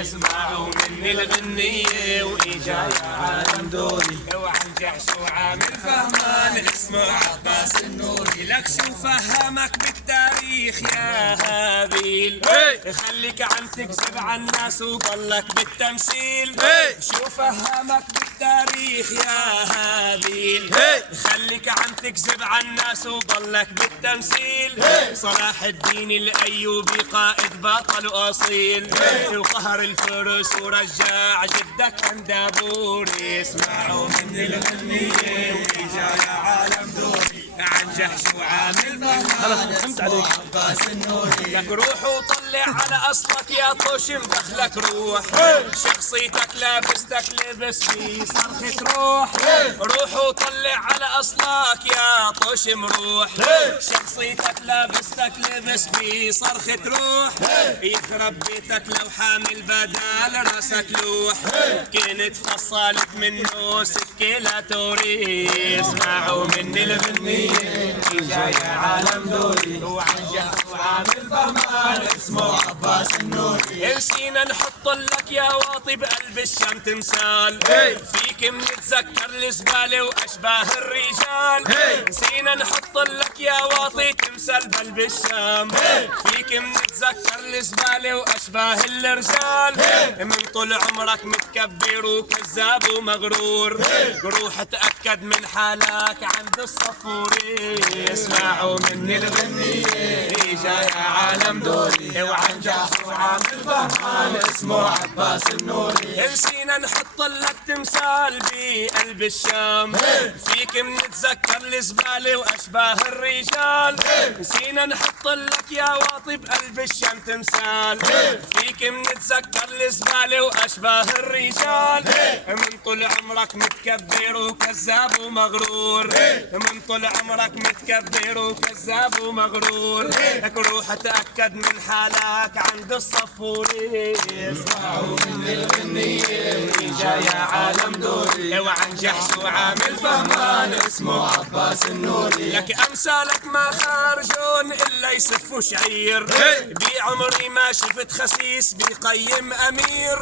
اسمعوا مني الغنية وإجا يا عالم دوري، وعن جحش وعامل فهمان اسمه عباس النوري. لك شو فهمك بالتاريخ يا هابيل، خليك عم تكذب عن الناس وضلك بالتمثيل. شو فهمك بالتاريخ يا هابيل، خليك عم تكذب عن الناس وضلك بالتمثيل. صلاح الدين الأيوبي قائد بطل وأصيل، وقهر الفرس ورجع جدك كان دابوري. اسمعوا مني الغنية وإجا يا عالم دوري، عن جحش وعامل فهمان فهمت عليك عباس النوري. لك روح وطلع على أصلك يا طوشم دخلك روح، شخصيتك لابستك لبس في صرخة روح. روح وطلع على أصلك يا طوشم روح، شخصيتك لابستك لبس في صرخة روح. يخرب بيتك لو حامل بدال راسك لوح، كنت فصلت منه سكة لا توري. اسمعوا مني الغنية إجا يا عالم دوري، وعن جهل وعامل فهمان اسمه عباس النوري. نسينا نحط لك يا واطي بقلب الشام تمثال، فيك منتذكر الزبالة وأشباه الرجال. نسينا نحط لك يا واطي تمثال بقلب الشام، فيك منتذكر الزبالة وأشباه الرجال. من طول عمرك متكبر وكذاب ومغرور، روح تأكد من حالك عند الصفوري. اسمعوا مني الغنية إجا يا عالم دوري، وعن جحش وعامل فهمان اسمه عباس النوري. نسينا نحط لك تمثال بقلب الشام، فيك منتذكر الزبالة وأشباه الرجال. نسينا نحط لك يا واطي بقلب الشام تمثال، فيك منتذكر الزبالة وأشباه الرجال. من طول عمرك متكبر وكذاب ومغرور، من طول عمرك متكبر وكذاب ومغرور. لك روح تأكد من حالك عند الصفوري. اسمعوا مني الغنية وإجا يا عالم دوري، وعن جحش وعامل فهمان اسمه عباس النوري. لك أمثالك ما خارجون إلا يسفوا شعير، بعمري ما شفت خسيس بيقيم أمير.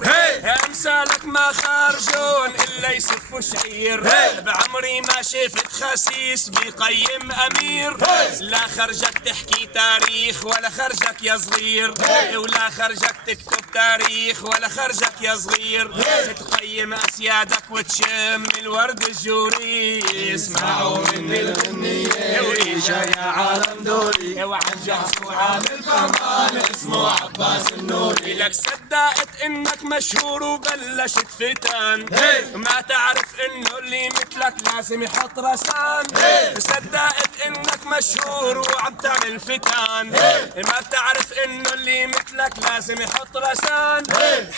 أمثالك ما خارجون إلا يسفوا شعير، بعمري ما شفت خسيس بيقيم أمير. لا خرجك تحكي تاريخ ولا خرجك يا صغير، ولا خرجك تكتب تاريخ ولا خرجك يا صغير. تقيم أسيادك وتشم الورد الجوري. اسمعوا مني الغنية وإجا يا عالم دوري، وعن جحش وعامل فهمان اسمه عباس النوري. لك صدقت إنك مشهور وبلشت فتن، ما تعرف إنه اللي مثلك لازم يحط رسان. صدقت إنك مشهور وعم تعمل فتن، ما بتعرف إنه اللي مثلك لازم يحط رسان.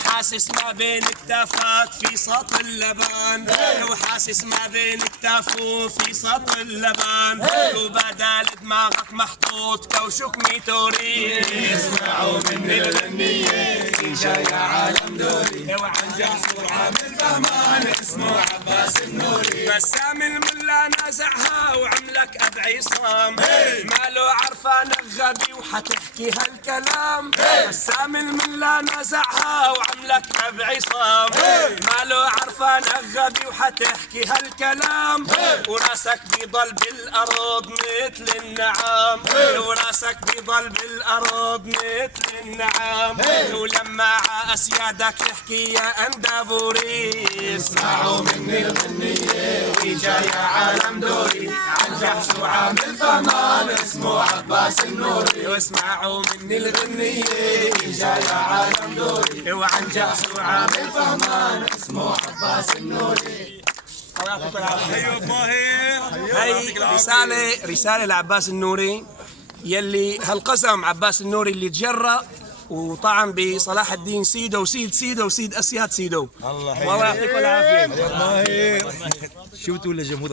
حاسس ما بين كتافك في سطل اللبان، وحاسس ما بين كتافه في سطل اللبان، وبدال دماغك محطوط كوشك ميتوري. اسمعوا مني الغنية إجا يا عالم دوري، وعن جحش وعامل فهمان اسمه عباس النوري. بسام الملا نازعها وعملك أب عصام، ماله عرفانك غبي وحتحكي هالكلام. بسام الملا نازعها وعملك أب عصام، ماله عرفانك غبي وحتحكي هالكلام. وراسك بيضل بالأرض مثل النعام، وراسك بيضل بالأرض مثل النعام. ولما ع أسيادك تحكي يا أندابوري. اسمعوا مني الغنية وإجا يا عالم دوري، عن جحش وعامل فهمان اسمه عباس النوري. واسمعوا مني الغنية إجا يا عالم دوري، وعن جحش وعامل فهمان اسمه عباس النوري. هاي رسالة لعباس النوري، يلي هالقسم عباس النوري اللي تجرأ وطعن بصلاح الدين سيدو وسيد سيدو وسيد أسياد سيدو. الله يعطيكم العافية. شو تقول لجمهور